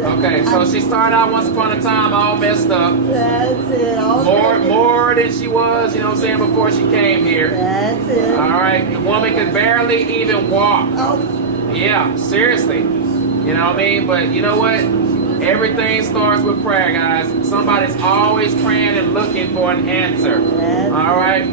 Okay, so she started out once upon a time all messed up. That's it. More than she was, you know what I'm saying, before she came here. That's it. All right, the woman could barely even walk. Oh. Yeah, seriously. You know what I mean? But you know what? Everything starts with prayer, guys. Somebody's always praying and looking for an answer. All right?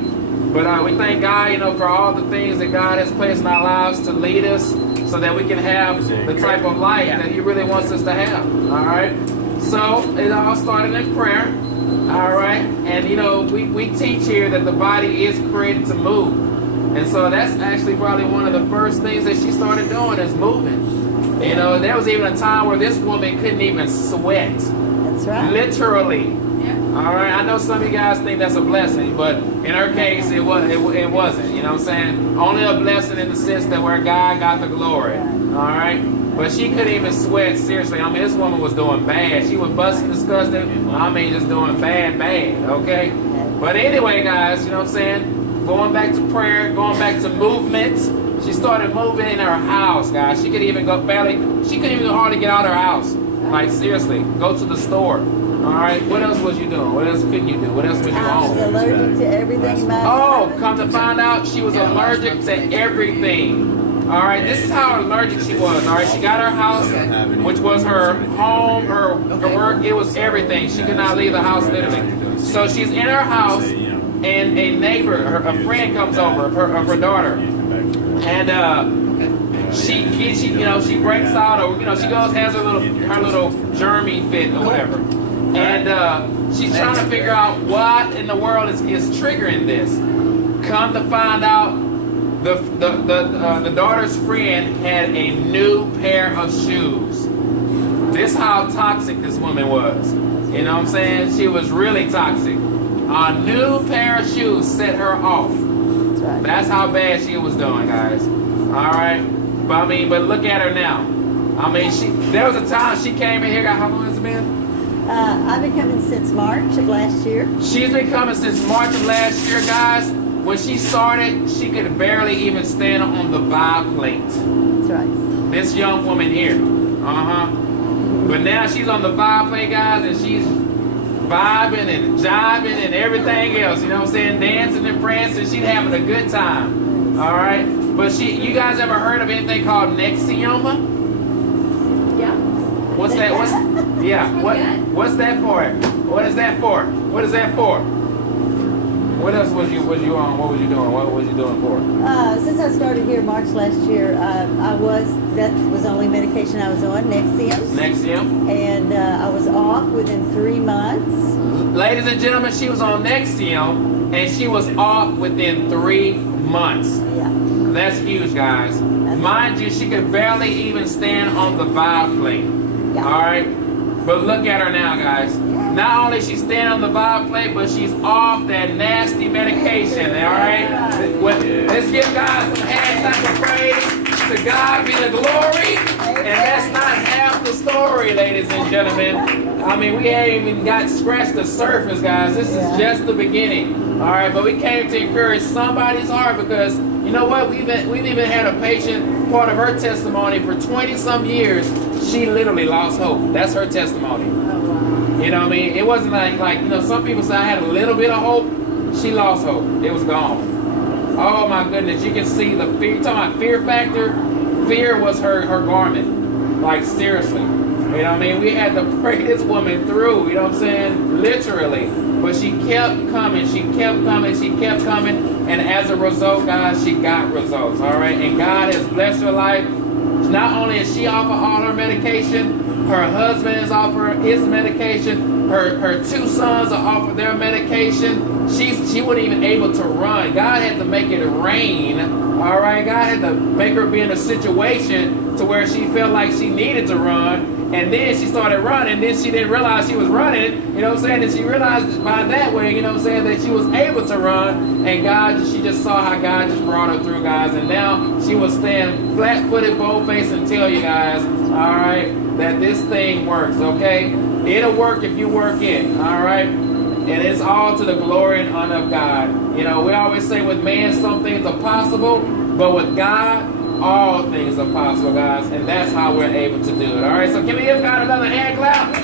But we thank God, you know, for all the things that God has placed in our lives to lead us so that we can have the type of life that He really wants us to have. All right? So it all started in prayer. All right? And, you know, we teach here that the body is created to move. And so that's actually probably one of the first things that she started doing is moving. You know, there was even a time where this woman couldn't even sweat. That's right. Literally. Yeah. All right. I know some of you guys think that's a blessing, but in her case, it wasn't. You know what I'm saying? Only a blessing in the sense that where God got the glory. All right. But she couldn't even sweat. Seriously. I mean, this woman was doing bad. She was busting, disgusting. I mean, just doing bad. Okay. But anyway, guys, you know what I'm saying? Going back to prayer, going back to movement. She started moving in her house, guys. She couldn't even hardly get out of her house. Like, seriously, go to the store. All right, what else was you doing? What else couldn't you do? What else was you on? I was allergic to everything. Oh, come to find out, she was allergic to everything. All right, this is how allergic she was. All right, she got her house, which was her home, her work. It was everything. She could not leave the house literally. So she's in her house, and a neighbor, a friend comes over of her daughter. And she breaks out, or she goes has her little germy fit or whatever, and she's trying to figure out what in the world is triggering this. Come to find out, the daughter's friend had a new pair of shoes. This is how toxic this woman was. You know what I'm saying? She was really toxic. A new pair of shoes set her off. That's how bad she was doing, guys. All right, but look at her now. I mean, there was a time she came in here. How long has it been? I've been coming since March of last year. She's been coming since March of last year, guys. When she started, she could barely even stand on the vibe plate. That's right. This young woman here. But now she's on the vibe plate, guys, and she's vibing and jiving and everything else, you know what I'm saying? Dancing and prancing. She's having a good time. All right? But you guys ever heard of anything called Nexium? Yeah. What's that? What's that for? What is that for? What is that for? What else was you on? What was you doing? What was you doing for? Since I started here March last year, that was the only medication I was on, Nexium. And I was off within 3 months. Ladies and gentlemen, she was on Nexium, and she was off within 3 months. Yeah. That's huge, guys. Mind you, she could barely even stand on the vibe plate. Yeah. All right? But look at her now, guys. Not only is she standing on the vibe plate, but she's off that nasty medication, all right? Let's give God some hand clap of praise. To God be the glory. And that's not half the story, ladies and gentlemen. I mean, we ain't even scratched the surface, guys. This is just the beginning, all right? But we came to encourage somebody's heart because, you know what? We've even had a patient, part of her testimony, for 20-some years, she literally lost hope. That's her testimony. You know what I mean? It wasn't like some people say I had a little bit of hope. She lost hope. It was gone. Oh my goodness. You can see the fear. You're talking about fear factor? Fear was her garment. Like, seriously. You know what I mean? We had to pray this woman through. You know what I'm saying? Literally. But she kept coming. She kept coming. She kept coming. And as a result, guys, she got results. All right? And God has blessed her life. Not only is she off of all her medication, her husband is off of his medication. Her 2 sons are off of their medication. She wasn't even able to run. God had to make it rain. All right? God had to make her be in a situation to where she felt like she needed to run. And then she started running. Then she didn't realize she was running. You know what I'm saying? And she realized by that way, you know what I'm saying, that she was able to run. And she just saw how God just brought her through, guys. And now she will stand flat-footed, bold-faced and tell you guys, all right, that this thing works, okay? It'll work if you work it, all right? And it's all to the glory and honor of God. You know, we always say with man some things are possible, but with God, all things are possible, guys, and that's how we're able to do it. All right, so can we give God another hand clap?